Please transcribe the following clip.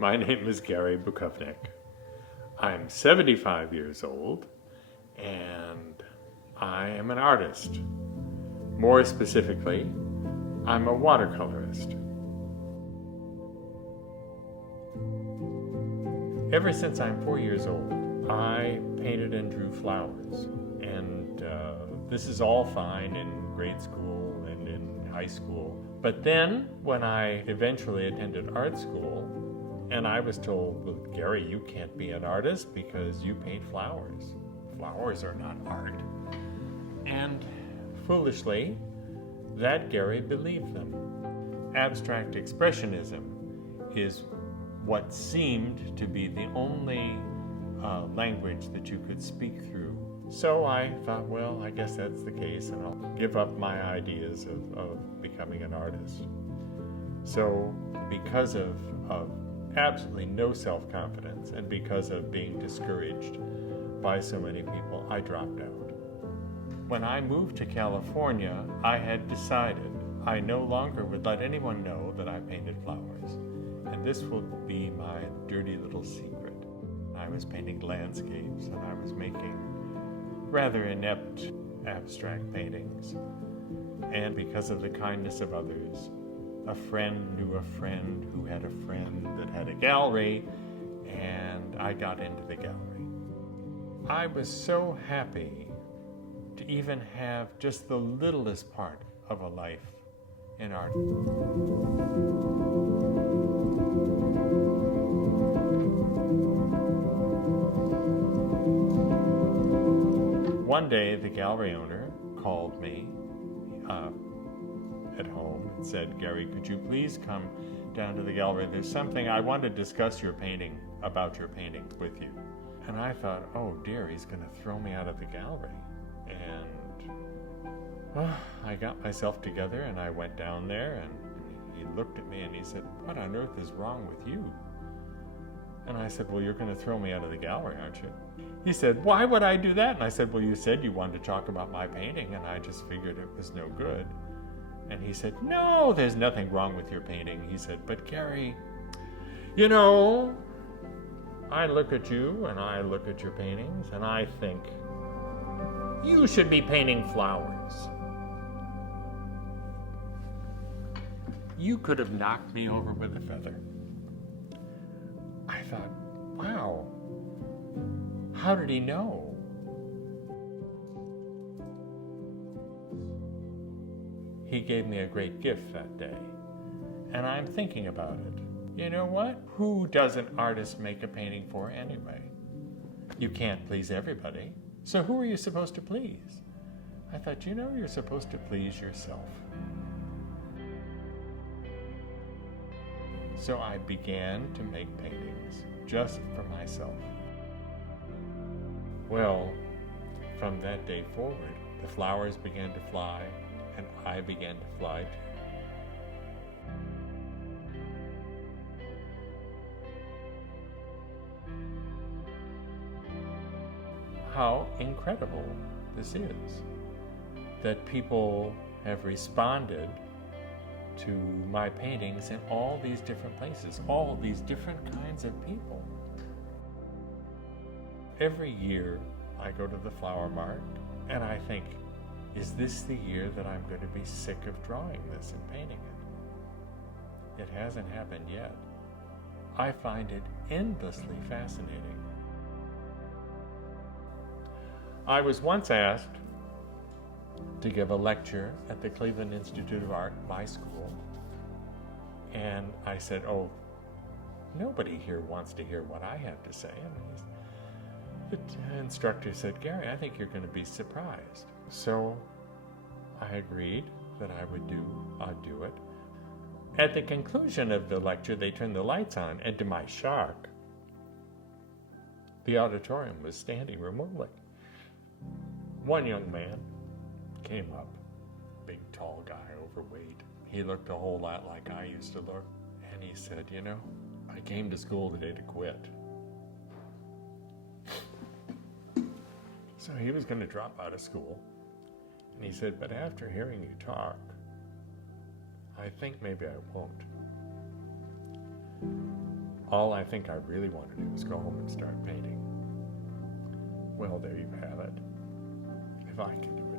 My name is Gary Bukovnik. I'm 75 years old and I am an artist. More specifically, I'm a watercolorist. Ever since I'm 4 years old, I painted and drew flowers. And this is all fine in grade school and in high school. But then, when I eventually attended art school, and I was told, well, Gary, you can't be an artist because you paint flowers. Flowers are not art. And foolishly, that Gary believed them. Abstract expressionism is what seemed to be the only language that you could speak through. So I thought, well, I guess that's the case, and I'll give up my ideas of becoming an artist. So because of absolutely no self-confidence and because of being discouraged by so many people, I dropped out. When I moved to California, I had decided I no longer would let anyone know that I painted flowers. And this will be my dirty little secret. I was painting landscapes and I was making rather inept abstract paintings. And because of the kindness of others, a friend knew a friend who had a friend that had a gallery, and I got into the gallery. I was so happy to even have just the littlest part of a life in art. One day, the gallery owner called me at home and said, Gary, could you please come down to the gallery? There's something I want to discuss about your painting with you. And I thought, oh dear, he's going to throw me out of the gallery. And I got myself together and I went down there, and he looked at me and he said, what on earth is wrong with you? And I said, well, you're going to throw me out of the gallery, aren't you? He said, why would I do that? And I said, well, you said you wanted to talk about my painting, and I just figured it was no good. And he said, no, there's nothing wrong with your painting. He said, but Gary, you know, I look at you and I look at your paintings and I think, you should be painting flowers. You could have knocked me over with a feather. I thought, wow, how did he know? He gave me a great gift that day, and I'm thinking about it. You know what? Who does an artist make a painting for anyway? You can't please everybody, so who are you supposed to please? I thought, you know, you're supposed to please yourself. So I began to make paintings just for myself. Well, from that day forward, the flowers began to fly, and I began to fly too. How incredible this is, that people have responded to my paintings in all these different places, all these different kinds of people. Every year I go to the flower mart and I think, is this the year that I'm going to be sick of drawing this and painting it? It hasn't happened yet. I find it endlessly fascinating. I was once asked to give a lecture at the Cleveland Institute of Art, my school, and I said, oh, nobody here wants to hear what I have to say. And the instructor said, Gary, I think you're going to be surprised. So I agreed that I'd do it. At the conclusion of the lecture, they turned the lights on, and to my shock, the auditorium was standing room only. One young man came up, big, tall guy, overweight. He looked a whole lot like I used to look, and he said, you know, I came to school today to quit. So he was going to drop out of school. And he said, but after hearing you talk, I think maybe I won't. all I think I really want to do is go home and start painting. Well, there you have it. If I can do